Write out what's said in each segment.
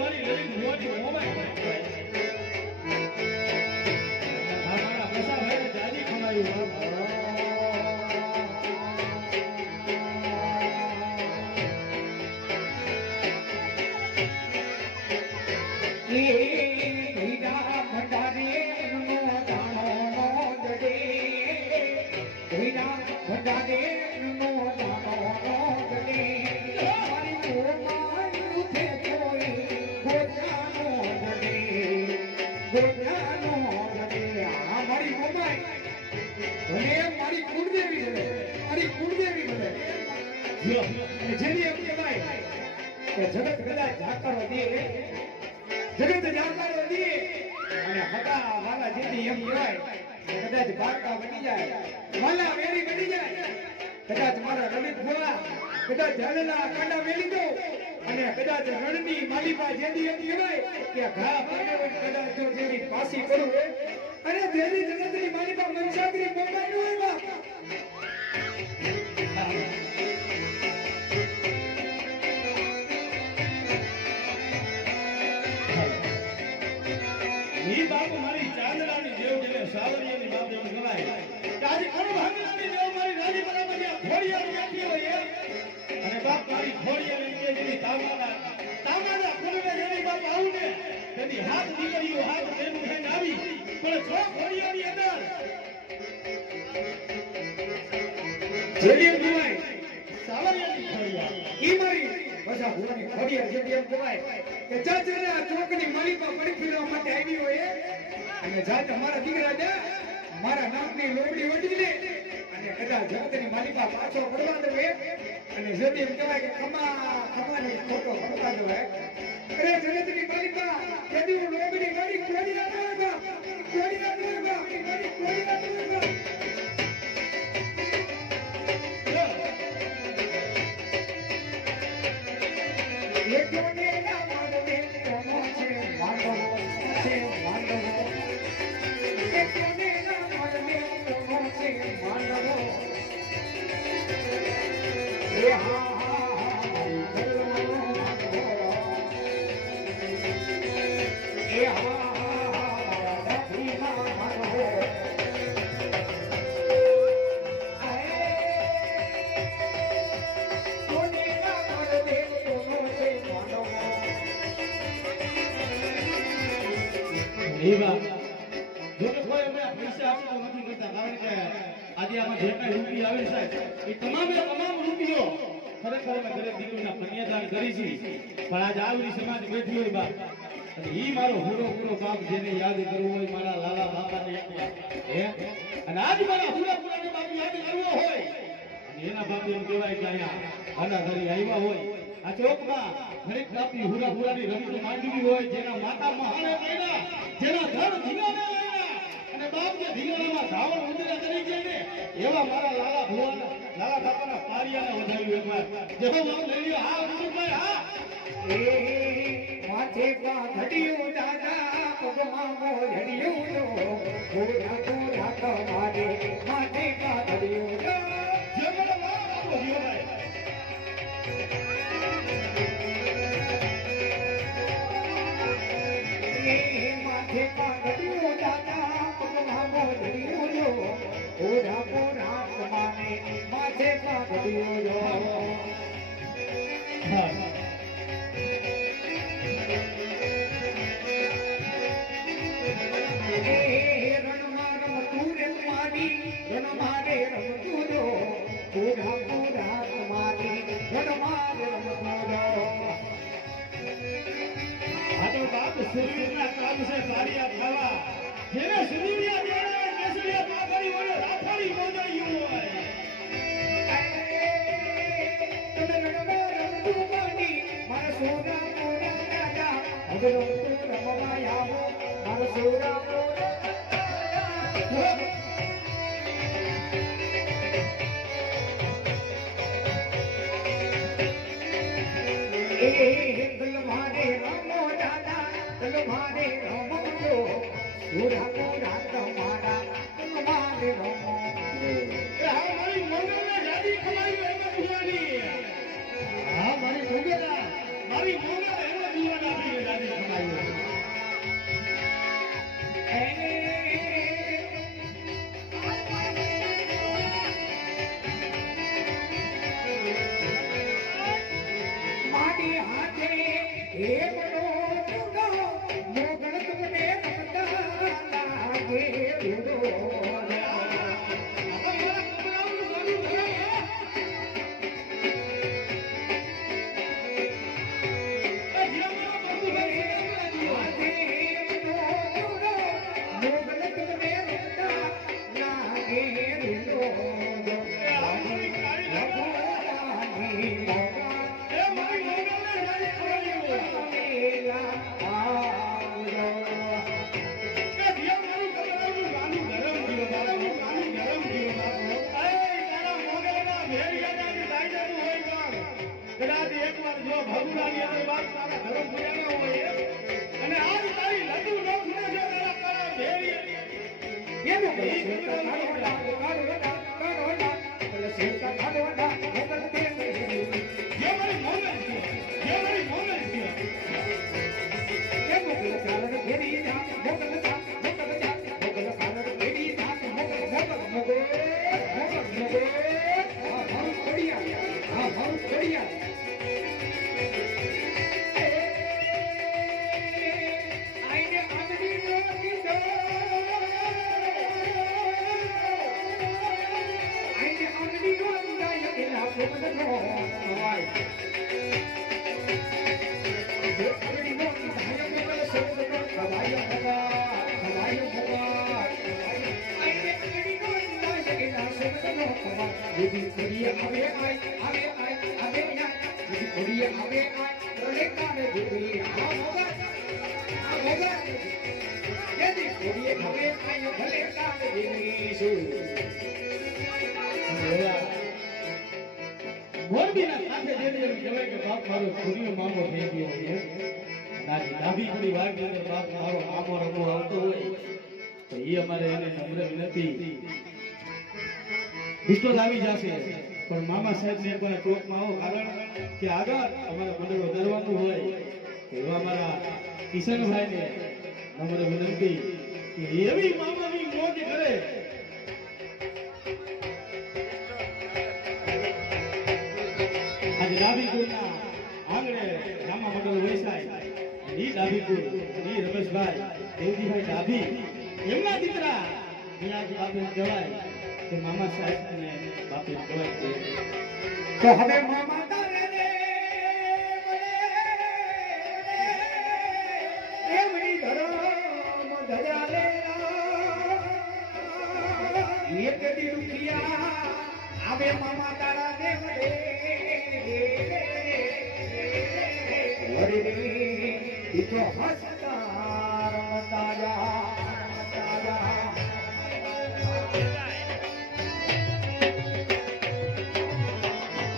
મારી લઈ મોટી મોબાઈલ એ ધીરા ભંડારે નો દાણો નો જડે ધીરા ભંડારે નો દાણો નો જડે મારી મોમાં ઉઠે કોઈ ગોજાનો જડે ગોજાનો જડે આ મારી મોમાઈ ભલે મારી કુળદેવી જડે મારી કુળદેવી જડે જેની એમ કહેવાય કે જગત કદાચ જાકરો દે જગત જાકરો દે અને હકા વાલા જેની એમ કહેવાય કદાચ બારકા બની જાય વાલા વેરી બની જાય કદાચ મારા રણિત ભોળા કદાચ ઝાડના કાંડા મેલી દો અને કદાચ રણની માલિકા જેની એમ કહેવાય કે ઘા પાડે કદાચ જો જેની પાસી કરું અને જેની જગતની માલિકા મનસાગરી બોલાઈ હોય બાપ ઈ બાપુ મારી ચાંદરાની દેવ જેને સાવરિયાની બાપ એમ ગણાય કે આજે કોણ ભાગીરાની દેવ મારી રાજી બરાબર ઘોડિયાની બેઠી હોય અને બાપ મારી ઘોડિયાની કે જેની તામાના ફૂલને જેની બાપ આવું ને તેની હાથ દીકરીઓ હાથ તેનું થઈને આવી પણ છ ઘોડિયાની અંદર જેની એમ કહેવાય સાવરિયાની ઘોડિયા ઈ મારી બસા ભૂવાની ઘોડિયા જેની એમ કહેવાય કે ચાચરા ચોકની માલિકા પડી ફેરવા માટે આવી હોય અને જાત અમારા દીકરા દે મારા નામની લોબડી વટી લે અને કદાચ જગતની માલિકા પાછો પડવા દે અને જેની એમ કહેવાય કે ખમાની ફોટો પડવા દે અરે જગતની માલિકા કેદી લોબડી ગાડી કોડી ના કોડી ના કોડી ના એક જોને ના માનવે કોનો છે માંડવો છે માંડવો એક જોને ના માનવે કોનો છે માંડવો એ હા એ હા એવા જો કે કોઈ અમે પૈસા આપતો નથી કરતા કારણ કે આજે આમાં જે કાંઈ રૂપિયા આવે સાહેબ એ તમામ રૂપિયો ખરેખર અમે દરેક દીકરીના કન્યાદાન કરી છે પણ આજ આવડી સમાજ બેઠી હોય બાપ અને ઈ મારો પૂરો બાપ જેને યાદ કરવો હોય મારા લાલા બાપાને એકલા હે અને આજ મારા પૂરાને બાપ યાદ કરવો હોય અને એના બાપ એમ કહેવાય કે અહીંયા આના ઘરે આવ્યા હોય આ ચોકમાં ખરીદ પ્રાપ્તિ હુરાની રમતો માંડવી હોય જેના માતા મહાણે પડ્યા જેના ઘર ધીંગાને આવ્યા અને બાપ જે ધીંગાણામાં ધાવણ ઉંદરા કરી ગયા ને એવા મારા લાલા ભુવાના લાલા બાપાના પારિયાને વધાવ્યું એકવાર જેવો બાપ લઈ લ્યો હા ગુરુભાઈ હા એ માથે કા ઘડિયું દાદા પગમાં મોઢડિયું લો ઘોડા તમારે માથે કા ઘડિયું જે મને વાહ આપો જીવભાઈ માથે પાડ્યું દાદા પગમાં મોઢડિયું લો ઘોડા તમારે માથે પાડ્યું લો રણમાં રમતું રે મારી રણમારે રમતું રો ઘોડા તમારે રણમારે રમતું રો આતો બાપ સુરીના કામ છે કારિયા ખાવા જેને સુરીયા દેવા કેસરિયા પાઘડી વડે રાફાડી મોજાયું હોય તમે રમતું મારી મારા સોના મોરા દાદા હવે રમતું રમવા આવો મારા સોના મોરા ગલભારે રમો દાદા ગલભારે રમો લો સુરા કોરા તમારા ગલભારે રમો હા મારી મંગળને ગાડી કમાઈ એમાં ભુવાની હા મારી મંગળ એમાં ભુવાના આપીને ગાડી કમાઈ મારી હાથે હે બનો મોરબીના કાંઠે જેને એમ કહેવાય કે બાપ મારો છોરીઓ મામો થઈ ગયો છે નાની ડાબી થોડી વાર ની અંદર બાપ મારો મામો રમો આવતો હોય તો એ અમારે એને નમ્ર વિનંતી વિશ્વાસ આવી જશે પણ મામા સાહેબ ને એકવાર ચોકમાં આવો કારણ કે આગળ અમારે બધું વધારવાનું હોય એવા અમારા કિશનભાઈ ને નમ્ર વિનંતી કે એવી મામાની મોજ કરે ડાબીપુરના આંગણે રામા મંડળ વૈસાય ઈ ડાબીપુર ઈ રમેશભાઈ દેવજીભાઈ ડાભી એમના દીકરા નિયાજી બાપુ કહેવાય કે મામા સાહેબ ને બાપુ કહેવાય તો હવે મામા તારે રે એમની ધરમ ધજાલે એક દી રૂપિયા આવે મામા તારા ને મળે ઈતો હસતા રમતા જા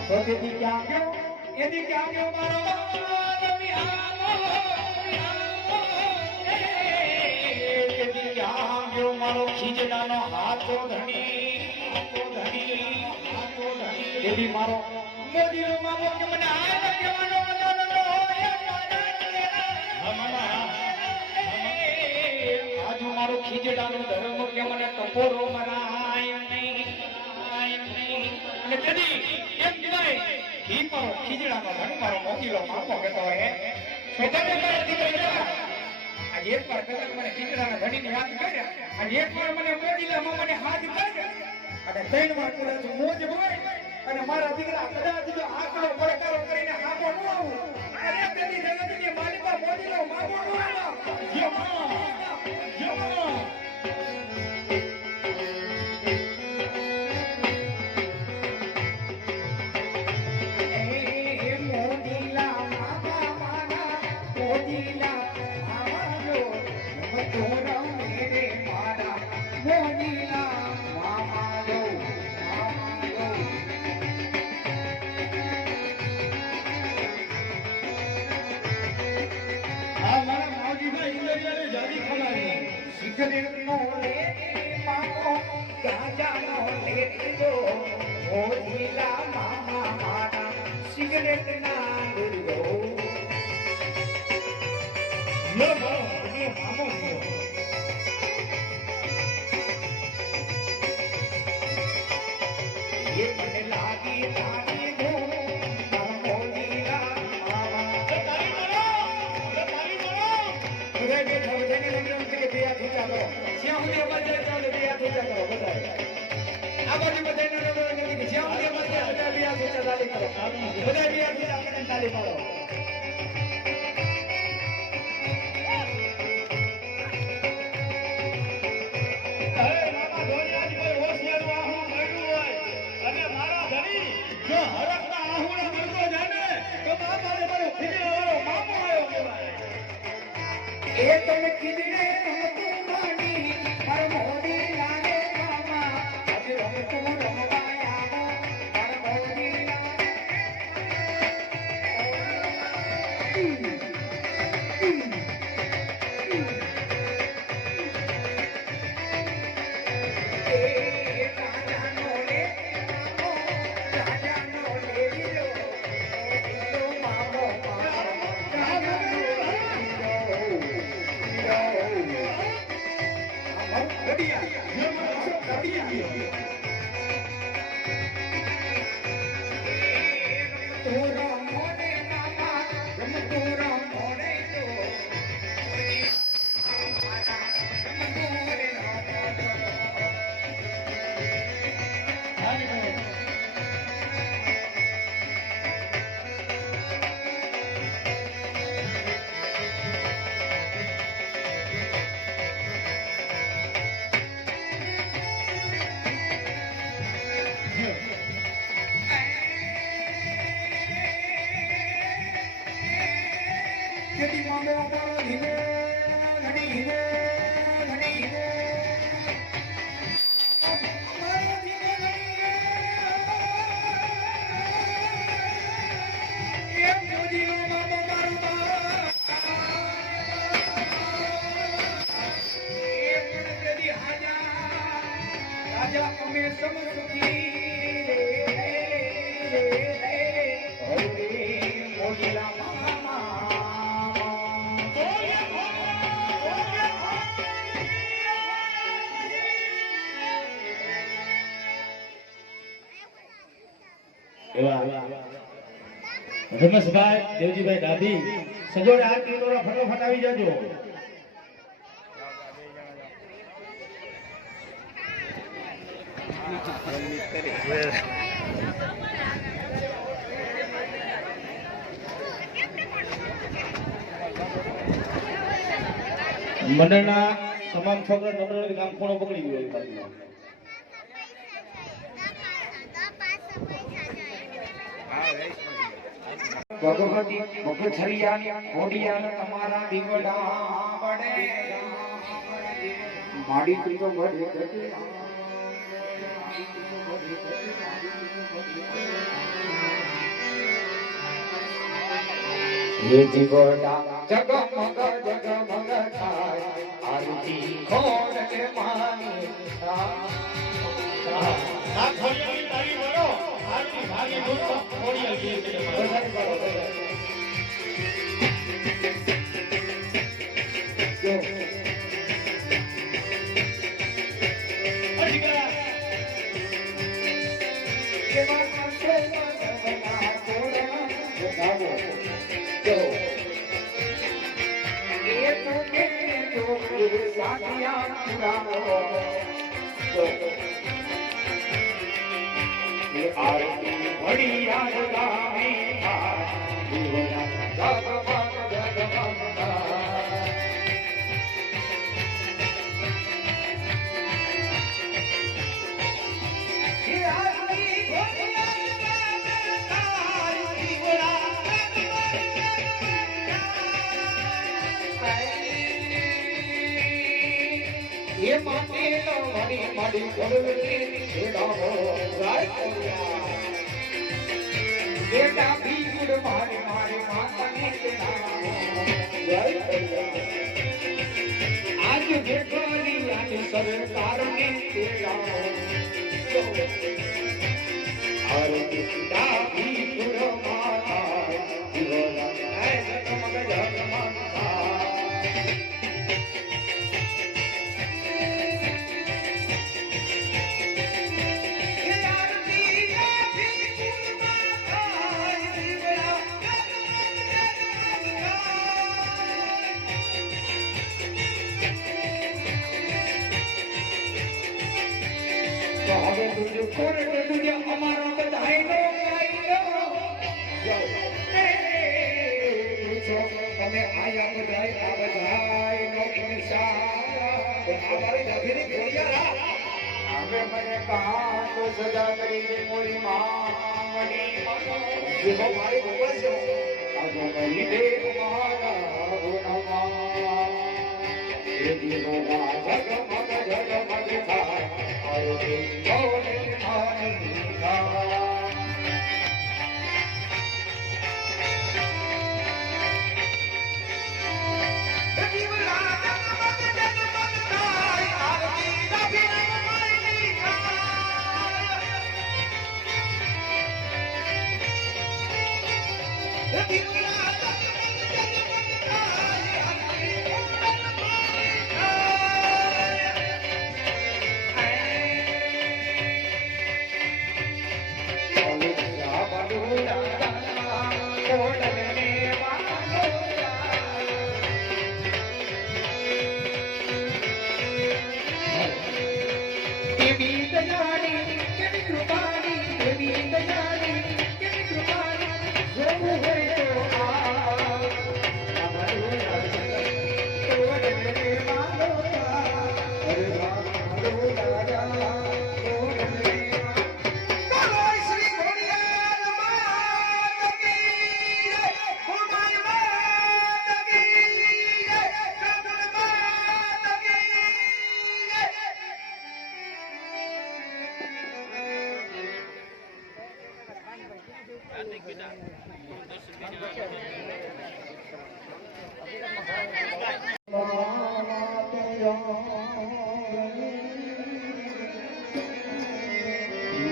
તો દીદી ક્યાં ગયો એદી ક્યાં ગયો મારો એદી ક્યાં ગયો મારો ખીજડાનો હાથો ધણી એદી મારો મોદીનો મામો કે મને આ દેવાનો આજુ મારો ખીજડાનો ધર્મ કે મને ટપોરો મરાય નહીં અને તેથી એમ કહેવાય ઈ મારો ખીજડાનો ધર્મ મારો મોદીનો મામો કહેતો હે સોદાને મારે દીકરા આજે એક વાર કદાચ મને ખીજડાના ધણીની યાદ કરે અને એક વાર મને મોદીના મામાને હાથ કરે અને ત્રણ વાર કદાચ મોજ હોય અને મારા દીકરા કદાચ જો આંકડો પડકારો કરીને હાથો ન આવું અરે તેની જગતની માલિકા મોદીનો મામો ન આવો યમા ગડિયા ગડિયા તોરા મોને મામા રમ તોરા મોને તો કેતી મામો મારો હિને ઘણી હિને ઘણી હિને મારો હિને એ મોદીનો મામો મારો એ ગણપતિ રાજા અમે સમસુખી મોદીના રમેશભાઈ દેવજીભાઈ ડાભી સજોડે આ ટીટોરા ફટાફટ આવી જાજો. મંડળના તમામ છોકરા નંબર કામ ખૂણો પકડી ગયો હોય. ભગવતી ભગથરિયા ઓડિયા તમારા દીવડા પડે માડી તું તો ભજે ये जीवड़ा जगमग जगमग થાય આરતી ખોડ કે માની આ ખોડિયાની તારી વરો આરતી ભાગે દોસ્તો ખોડિયા કે આરતી ઘડિયા ગામે ये माते लो मड़ी मड़ी गोलवे छेड़ो बेटा भी गुड़ मारे मारे माता ने आज देखोली आज सरकार ने और बेटा भी गुड़ माता जीवना ऐसे कमग जगमगा હવે તું કોરટ દુનિયા અમારો બધાયનો પૂછો તમે આયા બધાય આ બધાયનો ઇન્સાન અમારી નગરી ખોડિયા હવે મને કહા તો સજા કરી દે મોરી માવડી જેવો મારી ઉપર છે આજો કરી દે મારા ગુણમાં એ દીવો જગમગ જગમગ થાય આરતી બોલે મારી ગા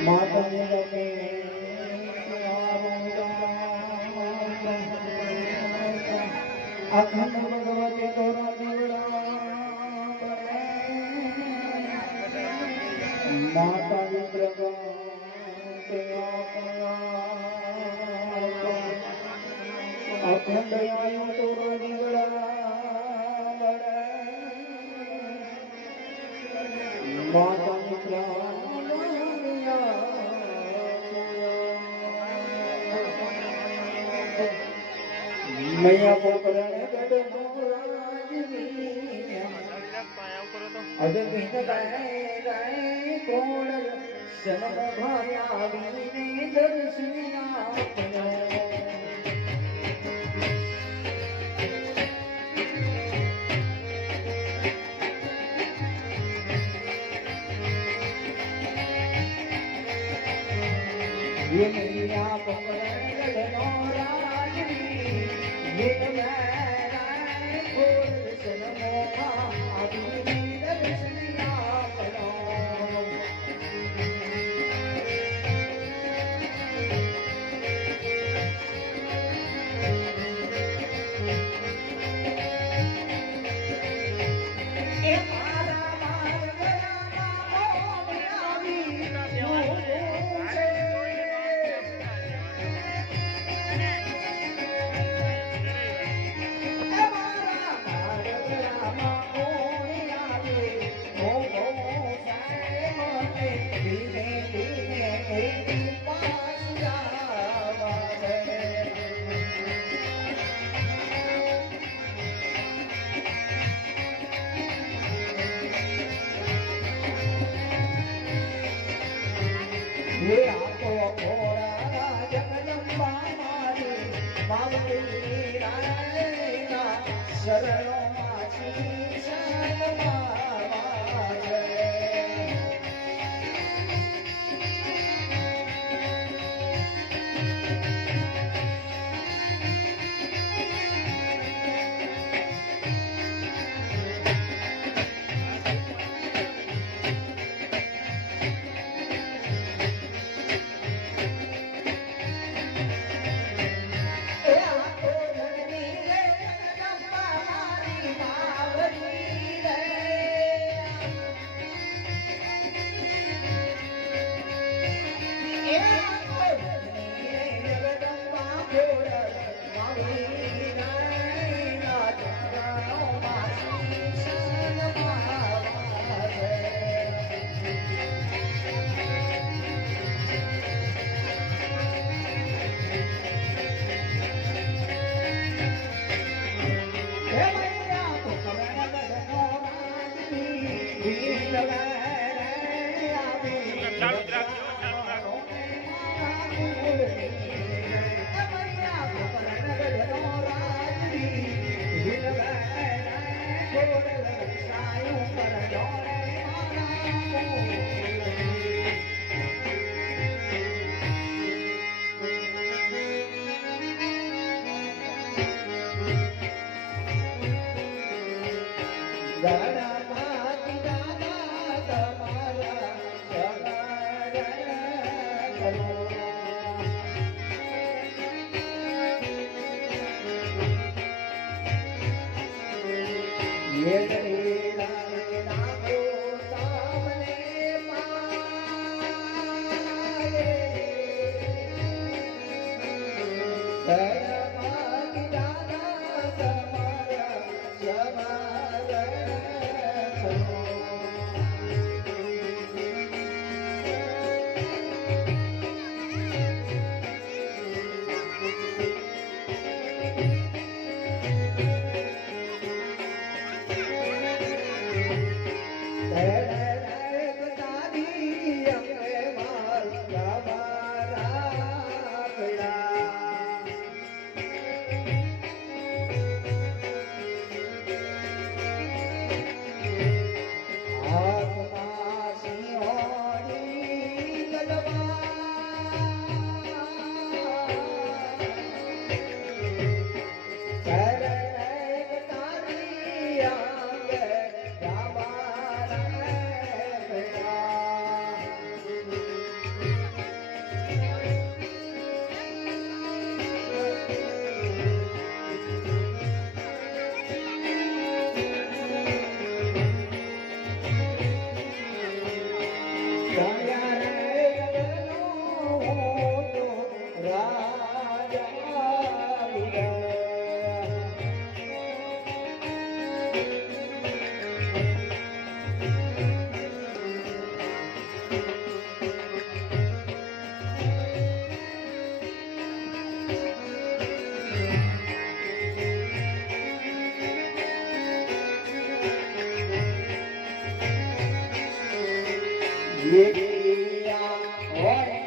માતાને ગમે અખંડ ભગવતી તોરા દીવડા માતાની પ્રગટ અખંડ આયો તોરા દીવડા માતાની પ્રગટ मैया पोकरण गड मोराजनी अदे बिन गाए गाए कोण सन भाया वीने दर्शनिया ये मैया पोकरण गड मोराजनी એકિયા હોય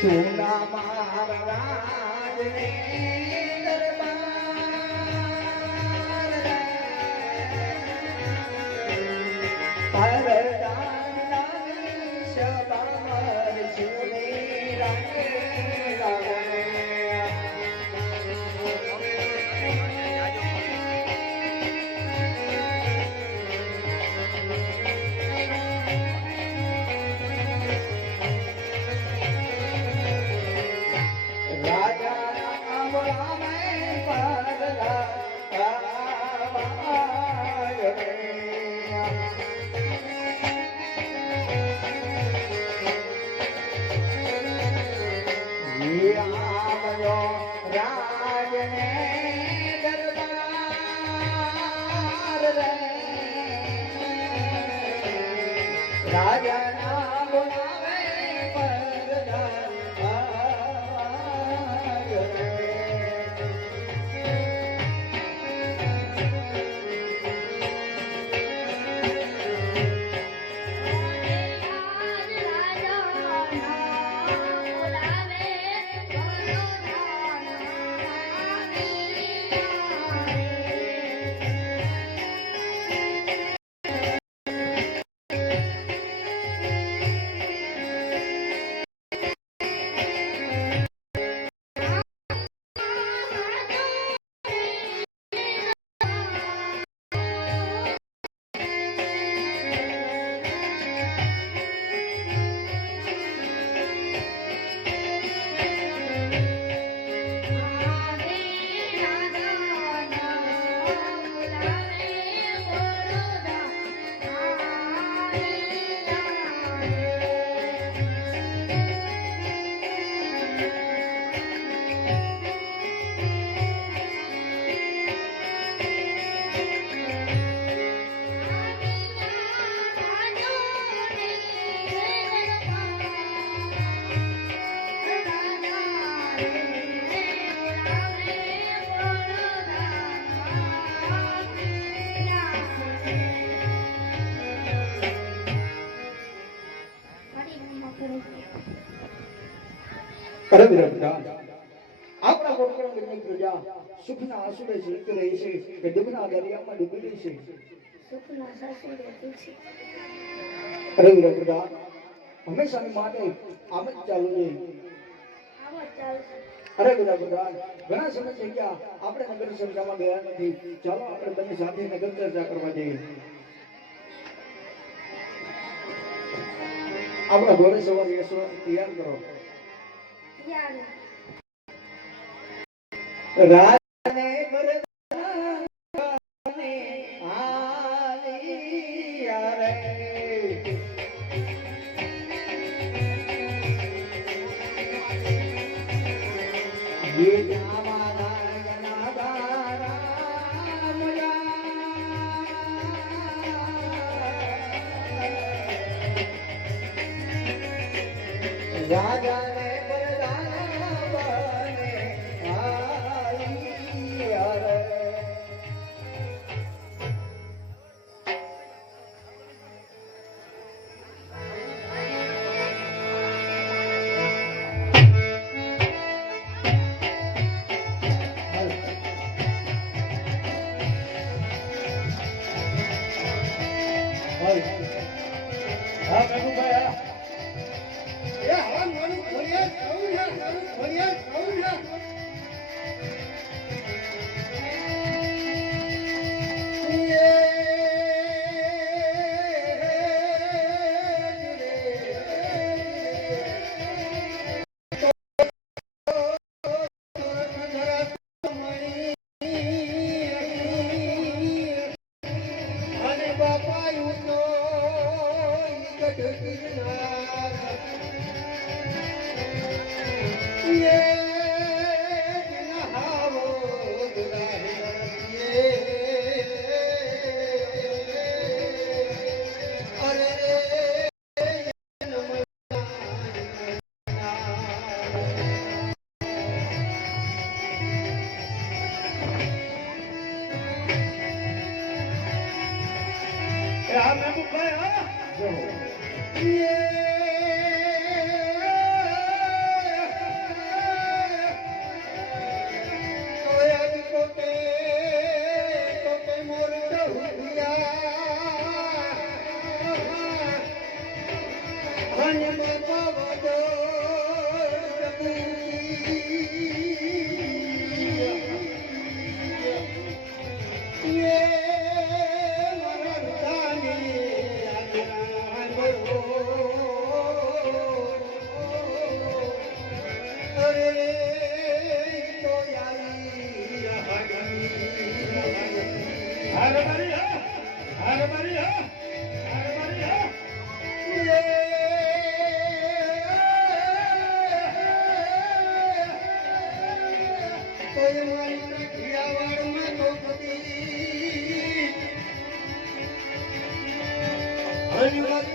સોના મહારાજ ને આપણા કોટકણ પ્રજા સુખના આંસુડે ઝીલતી રહી છે કે દુઃખના દરિયામાં ડૂબી રહી છે. સુખના સાસુડે તુલસી અરે પ્રજા હંમેશાની માટે આમ જ ચાલુ છે. આવો ચાલશે. અરે પ્રજા ઘણા સમય થઈ ગયા આપણે નગર ચર્ચામાં ગયા નથી. ચાલો આપણે બંને સાથે નગર ચર્ચા કરવા જઈએ. આપણા ઘોડે સવાર યશવંત તૈયાર કરો. રાને વરદાને આલિયા રે ये जामाना जनादारा राजा ने હા મહેબૂબભાઈ હા એ હા મારું ફરિયાદ કહું છે મારું ફરિયાદ કહું છે અને બાપા યુ તો હા મહેબૂબભાઈ હા હારે મારી હા હારે મારી હા હારે મારી હા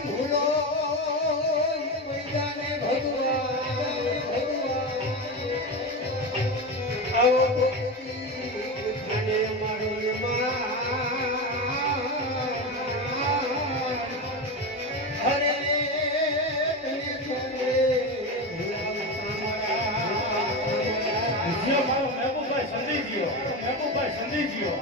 ભૂલો મૈદાને ભગવાન આવો મહેબૂબભાઈ સંધી જીઓ મહેબૂબભાઈ સંધી જીઓ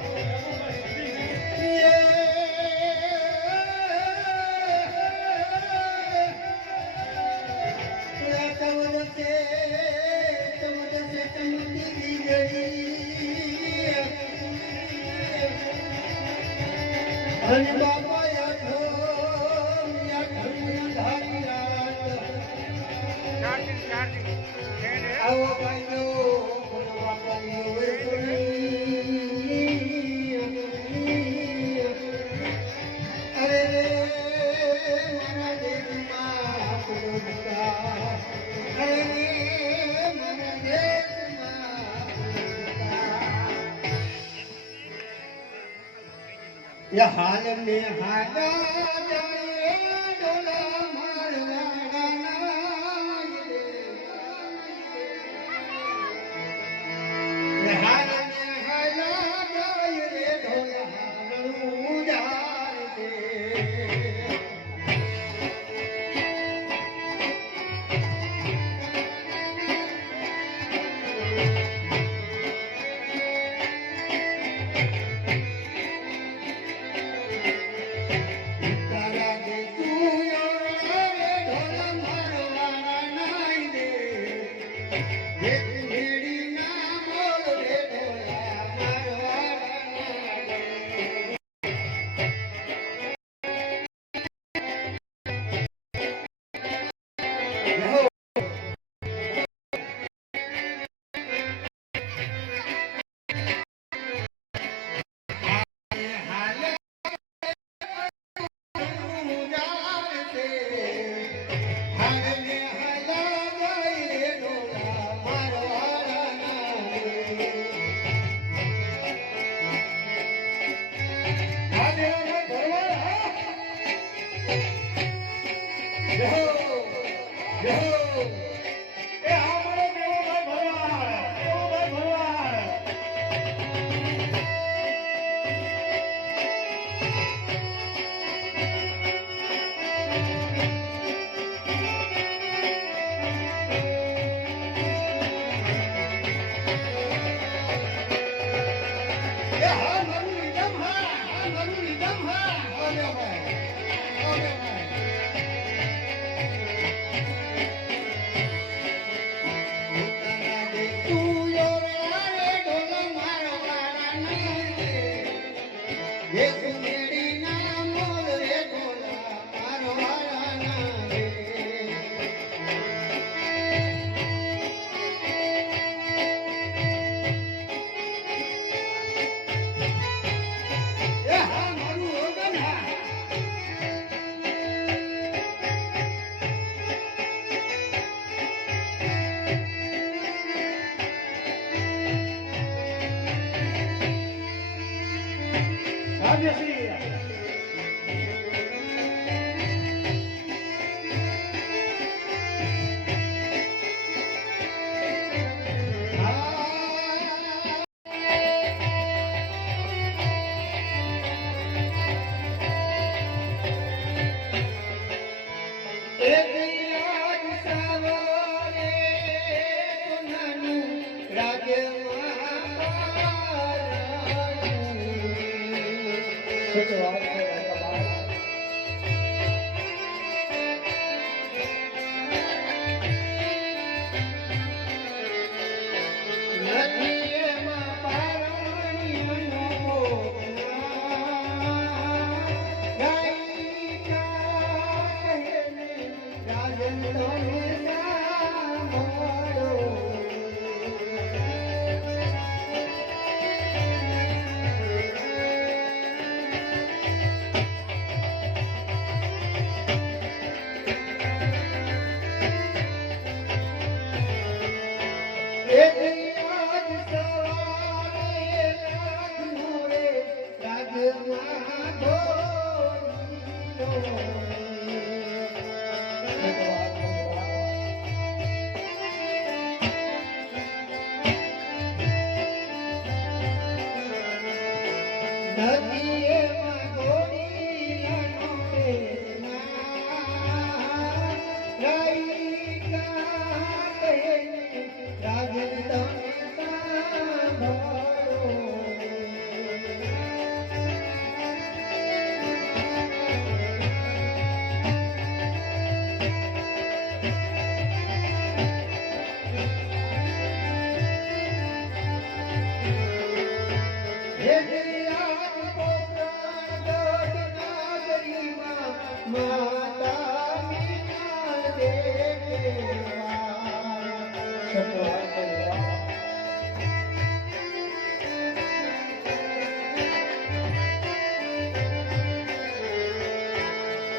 અને બાપા યાદો મિયા ધારી આવો ભાઈઓ બોલવા અરે મારા દેશમાં અરે મારા દેશમાં હાલ ને હાલા જાય ડોલા મારવાના હાલ ને હાલા જાય રે ડોલા મારવું જાય છે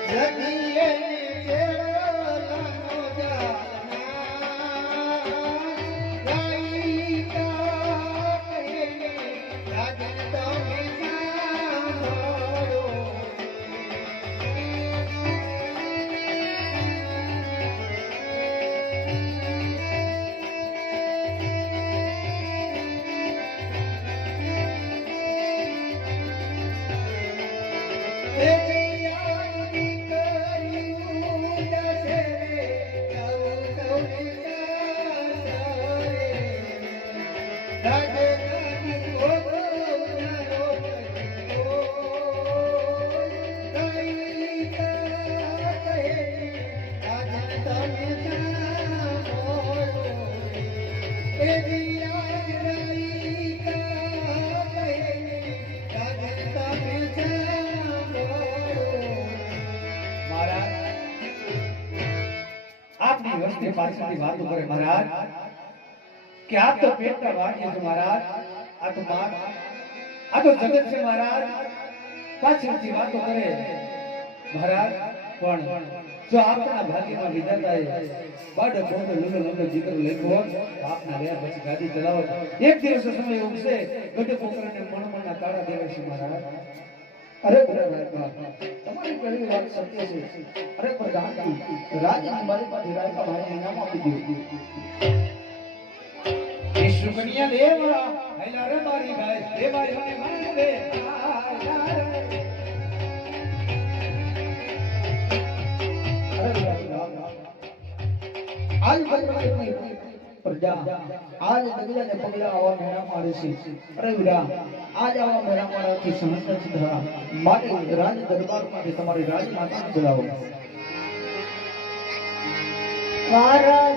જગીએ ચેડલાનો જાના ગાયિકા કહેને રાજન તમે સાંભળો આપની વસ્તી પાછળની વાતો કરે મહારાજ કે આ તો પેટના વાક્ય છે મહારાજ આ તો માર આ તો જગત છે મહારાજ પાછળથી વાતો કરે મહારાજ પણ જો આપના ભાગ્યમાં વિધાતાએ બાળક બોંડો લૂલો લૂલો જીકર લખ્યો આપના રહ્યા પછી ગાડી ચલાવો એક દિવસ સમય ઉગશે ગઢ પોકરને મણમણના તાળા દેવે છે મહારાજ અરે તમારી પહેલી વાત સત્ય છે અરે પ્રધાન રાજની મારી પાસે રાયકા ભાઈને નામ આપી દીધું એ સુકન્યા દેવા હૈલા રે મારી ગાય એ મારી મને મન રે આજ પ્રજા આજ દગલા ને પગલા આવા મેળા મારે છે અરે વીરા આજ આવા મેળા મારવાથી સમસ્યા સુધરા માટે રાજ દરબારમાંથી તમારી રાજમાતા બોલાવો વારા